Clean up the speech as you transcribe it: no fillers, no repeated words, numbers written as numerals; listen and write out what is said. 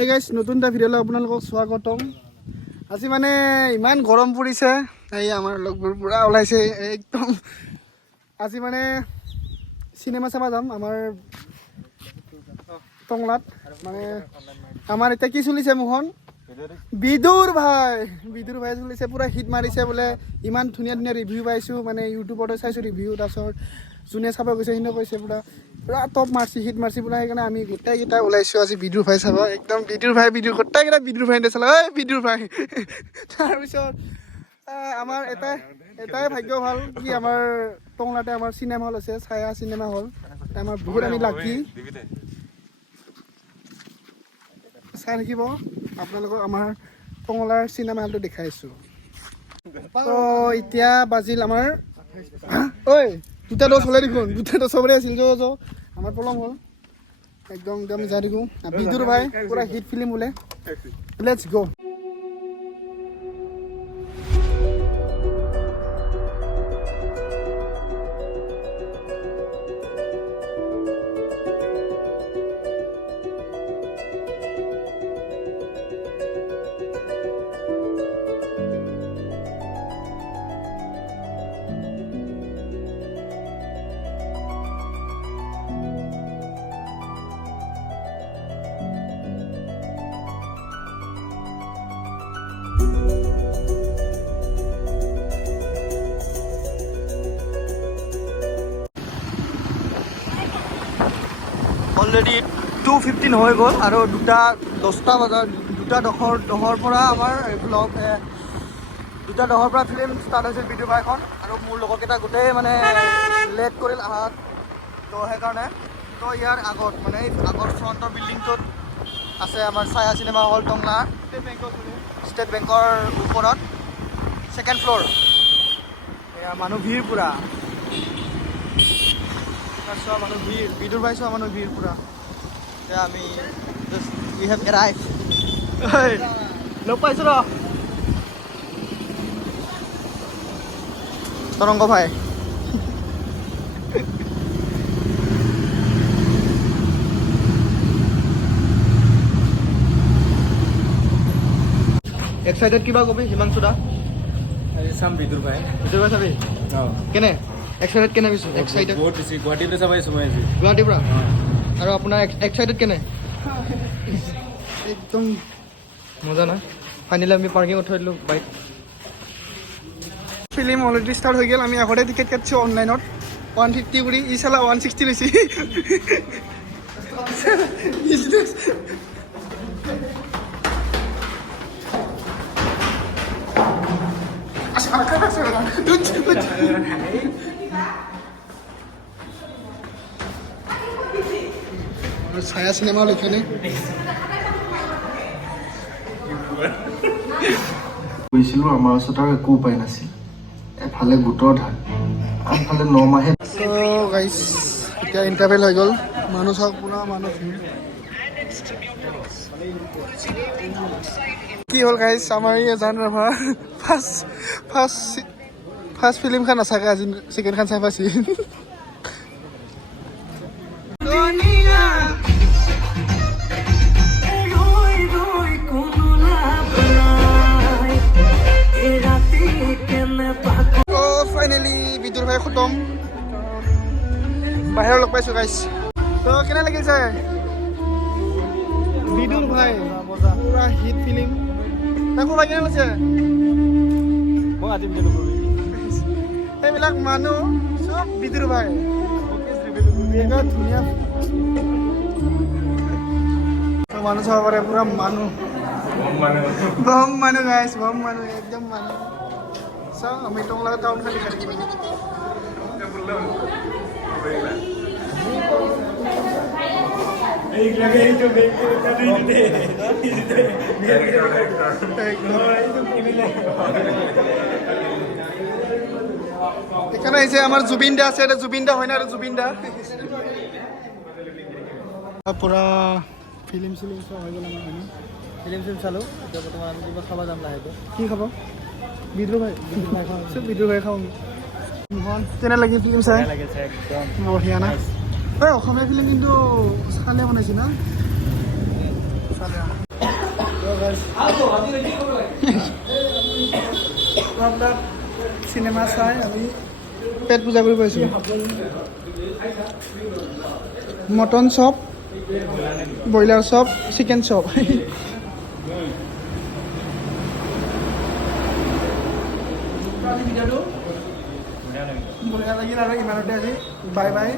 Hey guys, নতুন এটা ভিডিঅ'লৈ আপোনালোকক স্বাগতম। আজি মানে ইমান গৰম পৰিছে, এই আমাৰ লগবোৰ পুৰা ওলাইছে একদম। আজি মানে চিনেমা চাব যাম আমাৰ টংলাত। মানে আমাৰ এতিয়া কি চলিছে মোহন বিদুৰ ভাই চলিছে, পুৰা হিট মাৰিছে বোলে। ইমান ধুনীয়া ধুনীয়া ৰিভিউ পাইছোঁ, মানে ইউটিউবতে চাইছোঁ ৰিভিউ। তাৰপিছত যোনে চাব গৈছে সিহঁতে কৈছে পুৰা টপ মাৰছি, হিট মাৰছি পুৰা। সেইকাৰণে আমি গোটেইকেইটা ওলাইছোঁ আজি বিদুৰ ভাই চাব। একদম বিদুৰ ভাই গোটেইকেইটা বিদুৰ ভাই চালা, ঐ বিদুৰ ভাই। তাৰপিছত আমাৰ এটাই ভাগ্য ভাল কি আমাৰ টংলাতে আমাৰ চিনেমা হল আছে, ছায়া চিনেমা হল। আমাৰ বহুত আমি লাকি। চাই থাকিব আপোনালোকক আমাৰ টংলাৰ চিনেমা হলটো দেখাইছোঁ। তো এতিয়া বাজিল আমাৰ ঐ দুটা দহ হ'লে দেখোন, দুটা দহ চবৰে আছিল আমাৰ পলম হ'ল একদম। আমি যাই থাকোঁ। বিদুৰ ভাই পুৰা হিট ফিল্ম বোলে। লেটছ গ'। অলৰেডি 2:15 হৈ গ'ল আৰু 2:10 পৰা আমাৰ ব্লগ 2:10 পৰা ফিল্ম ষ্টাৰ্ট হৈছিল বিদুৰ ভাইখন। আৰু মোৰ লগৰকেইটা গোটেই মানে লেট কৰিল আহাত, তো সেইকাৰণে তো ইয়াৰ আগত মানে আগৰ ফ্ৰণ্টৰ বিল্ডিংটোত আছে আমাৰ ছায়া চিনেমা হল টংলা, ষ্টেট বেংকৰ ওপৰত ছেকেণ্ড ফ্ল'ৰ। এয়া মানুহ ভিৰ পুৰা, চোৱা মানুহ ভিৰ, বিদুৰ ভাই চোৱা মানুহ ভিৰ পুৰা। এতিয়া আমি উই হেভ এৰাইভ, লগ পাইছোঁ ৰ তৰংগ ভাই। এক্সাইটেড কিবা কবি হিমাংশু দা? চাম বিদুৰ ভাই চাবি কেনে এক্সাইটেড কেনে পিছোঁ? এক্সাইটেড বহুত বেছি, গুৱাহাটীলৈ চাব আহিছোঁ মই আজি, গুৱাহাটীৰ পৰা। আৰু আপোনাৰ এক্সাইটেড কেনে? একদম মজা না। ফাইনেলি আমি পাৰ্কিঙত থৈ দিলোঁ বাইক। ফিল্ম অলৰেডি ষ্টাৰ্ট হৈ গ'ল। আমি আগতে টিকেট কাটিছোঁ অনলাইনত 150 কৰি, ই চালা 160 লৈছে। ছায়া চিনেমা হল এখানে। গৈছিলোঁ, আমাৰ ওচৰত আৰু একো উপায় নাছিল। এফালে গোটৰ ধান, আনফালে 9 মাহে। গাইজ এতিয়া ইণ্টাৰভেল হৈ গ'ল, মানুহ চাওক পুৰা মানুহ ভিৰ। কি হ'ল গাইজ, আমাৰ এই এজান ৰভা ফাৰ্ষ্ট ফিল্মখন নাচাকে আজি ছেকেণ্ডখন চাই পাইছি। ফাইনেলি বিদুৰ ভাই খতম, বাহিৰত লগ পাইছোঁ গাইজ। তো কেনে লাগিছে বিদুৰ ভাই? পুৰা হিট ফিল্ম। তাকো ভাই কেনে লাগিছে? সেইবিলাক মানুহ চব বিদুৰ ভাই, ধুনীয়া মানুহ চাব পাৰে। পুৰা মানুহ বম মানুহ গাইছ, বম মানুহ একদম মানুহ। চাওঁ আমি টংলা টাউন খালি থাকিব। এখানে আহিছে আমাৰ জুবিন দা আছে, জুবিন দা হয় না? জুবিন দা পুৰা ফিল্ম চিলিম চোৱা হৈ গ'ল আমাৰ। ফিল্ম চিলিম চালোঁ, এতিয়া বৰ্তমান আমি কিবা খাব যাম লাহেকৈ। কি খাব? বিদুৰ ভাই খাওঁ, চব বিদুৰ ভাই খাওঁ। কেনে লাগিল ফিল্ম চাই? বঢ়িয়া না? অসমীয়া ফিল্ম কিন্তু চালে বনাইছে না? চালে চিনেমা চাই আমি পেট পূজা কৰিব আহিছোঁ মটন চপ ব্ৰইলাৰ চপ চিকেন চপ ভিডিঅ'টো বঢ়িয়া লাগিল আৰু ইমানতে আজি বাই বাই